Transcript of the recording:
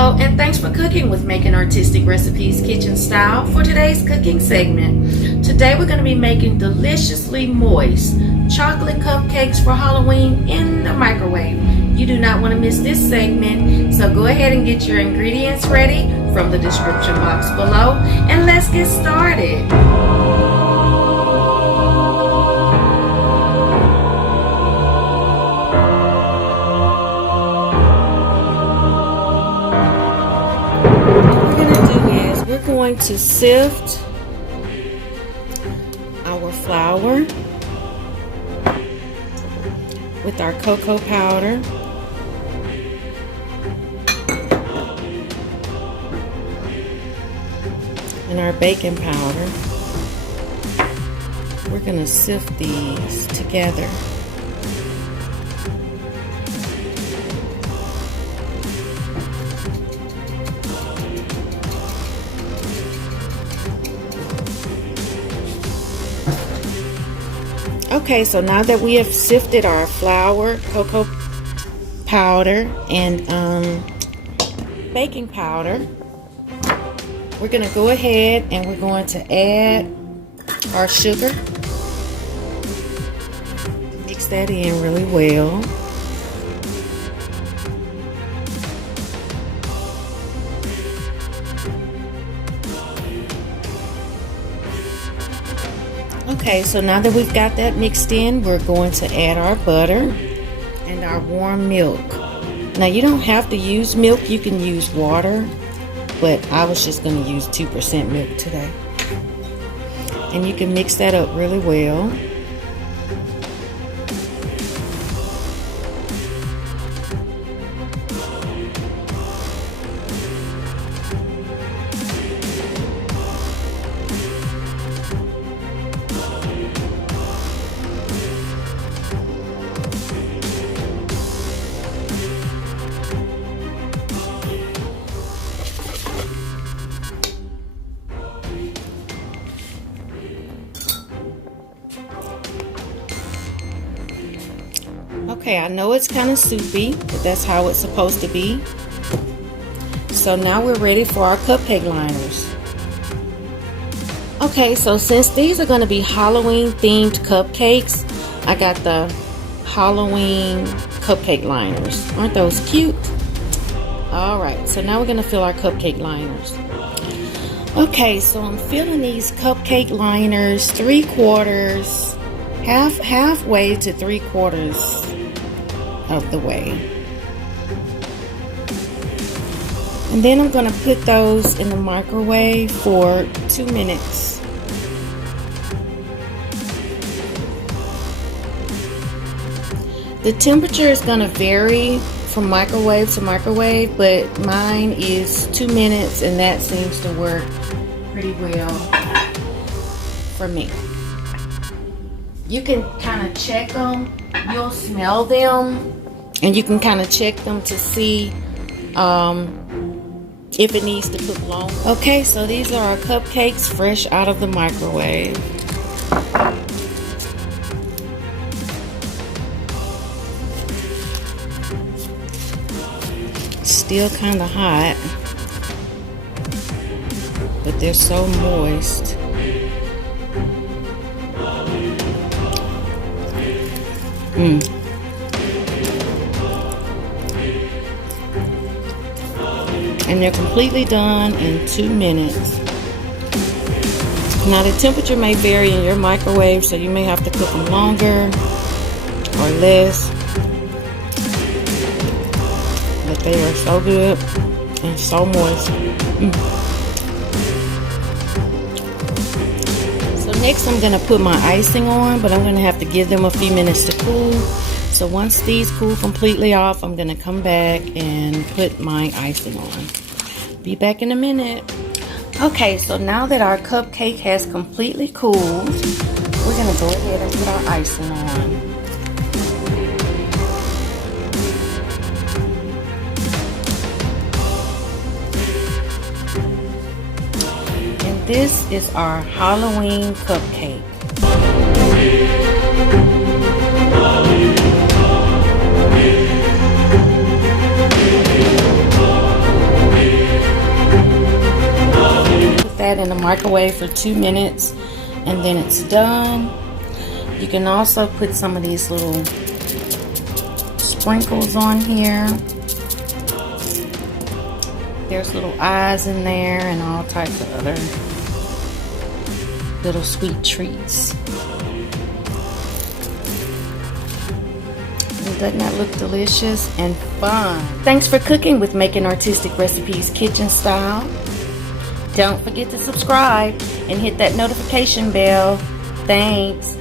Hello, and thanks for cooking with Making Artistic Recipes Kitchen Style for today's cooking segment. Today we're going to be making deliciously moist chocolate cupcakes for Halloween in the microwave. You do not want to miss this segment, so go ahead and get your ingredients ready from the description box below, and let's get started. We're going to sift our flour with our cocoa powder, and our baking powder. We're going to sift these together. Okay, so now that we have sifted our flour, cocoa powder, and baking powder, we're going to go ahead and we're going to add our sugar. Mix that in really well. Okay, so now that we've got that mixed in, we're going to add our butter and our warm milk. Now you don't have to use milk, you can use water, but I was just going to use 2% milk today. And you can mix that up really well. Okay, I know it's kind of soupy, but that's how it's supposed to be. So now we're ready for our cupcake liners. Okay, so since these are going to be Halloween themed cupcakes, I got the Halloween cupcake liners. Aren't those cute? Alright, so now we're going to fill our cupcake liners. Okay, so I'm filling these cupcake liners 3/4, halfway to 3/4 of the way. And then I'm going to put those in the microwave for 2 minutes. The temperature is going to vary from microwave to microwave, but mine is 2 minutes, and that seems to work pretty well for me. You can kind of check them, you'll smell them, and you can kind of check them to see if it needs to cook long. Okay, so these are our cupcakes fresh out of the microwave. Still kind of hot, but they're so moist. And they're completely done in 2 minutes. Now the temperature may vary in your microwave, so you may have to cook them longer or less. But they are so good and so moist. So next I'm going to put my icing on, but I'm going to have to give them a few minutes to cool. So once these cool completely off, I'm going to come back and put my icing on. Be back in a minute. Okay, so now that our cupcake has completely cooled, we're going to go ahead and put our icing on. And this is our Halloween cupcake. that in the microwave for 2 minutes and then it's done. You can also put some of these little sprinkles on here. There's little eyes in there and all types of other little sweet treats. Doesn't that look delicious and fun? Thanks for cooking with Making Artistic Recipes Kitchen Style. Don't forget to subscribe and hit that notification bell. Thanks.